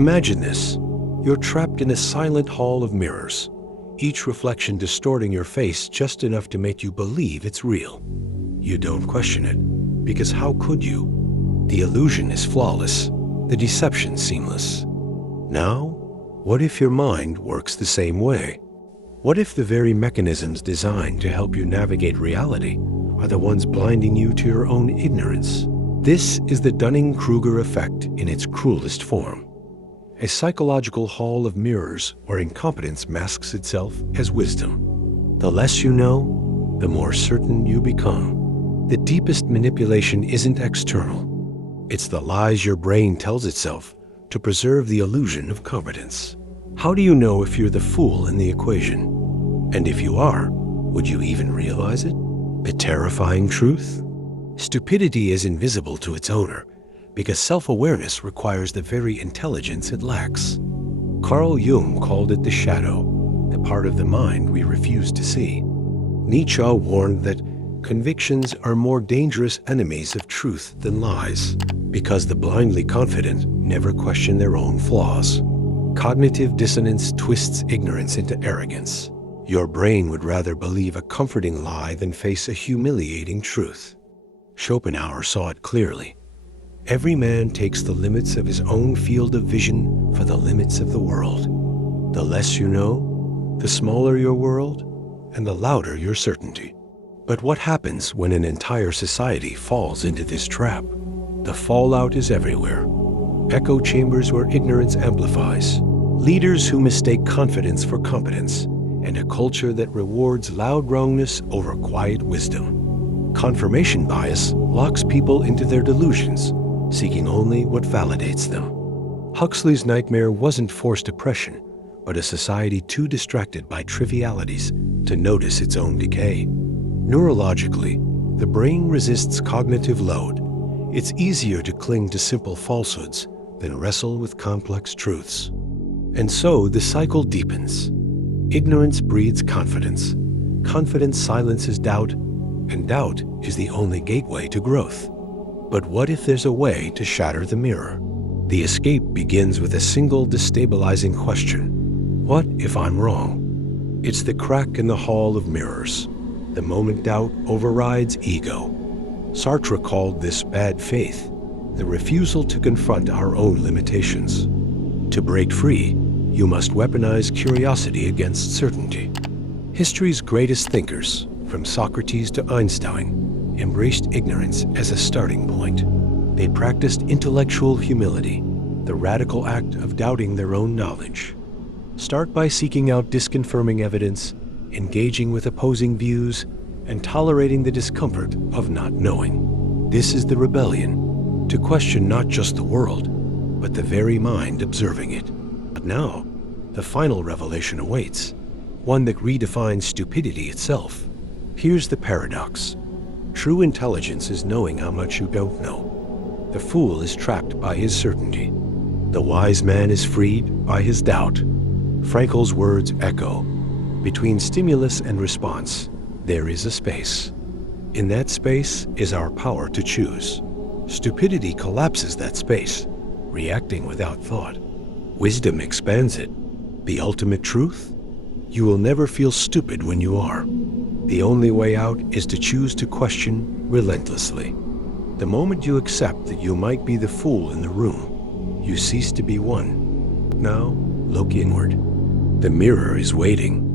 Imagine this. You're trapped in a silent hall of mirrors, each reflection distorting your face just enough to make you believe it's real. You don't question it, because how could you? The illusion is flawless, the deception seamless. Now, what if your mind works the same way? What if the very mechanisms designed to help you navigate reality are the ones blinding you to your own ignorance? This is the Dunning-Kruger effect in its cruelest form. A psychological hall of mirrors where incompetence masks itself as wisdom. The less you know, the more certain you become. The deepest manipulation isn't external. It's the lies your brain tells itself to preserve the illusion of competence. How do you know if you're the fool in the equation? And if you are, would you even realize it? The terrifying truth? Stupidity is invisible to its owner because self-awareness requires the very intelligence it lacks. Carl Jung called it the shadow, the part of the mind we refuse to see. Nietzsche warned that convictions are more dangerous enemies of truth than lies, because the blindly confident never question their own flaws. Cognitive dissonance twists ignorance into arrogance. Your brain would rather believe a comforting lie than face a humiliating truth. Schopenhauer saw it clearly. Every man takes the limits of his own field of vision for the limits of the world. The less you know, the smaller your world, and the louder your certainty. But what happens when an entire society falls into this trap? The fallout is everywhere. Echo chambers where ignorance amplifies, leaders who mistake confidence for competence, and a culture that rewards loud wrongness over quiet wisdom. Confirmation bias locks people into their delusions, seeking only what validates them. Huxley's nightmare wasn't forced oppression, but a society too distracted by trivialities to notice its own decay. Neurologically, the brain resists cognitive load. It's easier to cling to simple falsehoods than wrestle with complex truths. And so the cycle deepens. Ignorance breeds confidence. Confidence silences doubt, and doubt is the only gateway to growth. But what if there's a way to shatter the mirror? The escape begins with a single destabilizing question. What if I'm wrong? It's the crack in the hall of mirrors, the moment doubt overrides ego. Sartre called this bad faith, the refusal to confront our own limitations. To break free, you must weaponize curiosity against certainty. History's greatest thinkers, from Socrates to Einstein, embraced ignorance as a starting point. They practiced intellectual humility, the radical act of doubting their own knowledge. Start by seeking out disconfirming evidence, engaging with opposing views, and tolerating the discomfort of not knowing. This is the rebellion, to question not just the world, but the very mind observing it. But now, the final revelation awaits, one that redefines stupidity itself. Here's the paradox. True intelligence is knowing how much you don't know. The fool is trapped by his certainty. The wise man is freed by his doubt. Frankel's words echo. Between stimulus and response, there is a space. In that space is our power to choose. Stupidity collapses that space, reacting without thought. Wisdom expands it. The ultimate truth? You will never feel stupid when you are. The only way out is to choose to question relentlessly. The moment you accept that you might be the fool in the room, you cease to be one. Now, look inward. The mirror is waiting.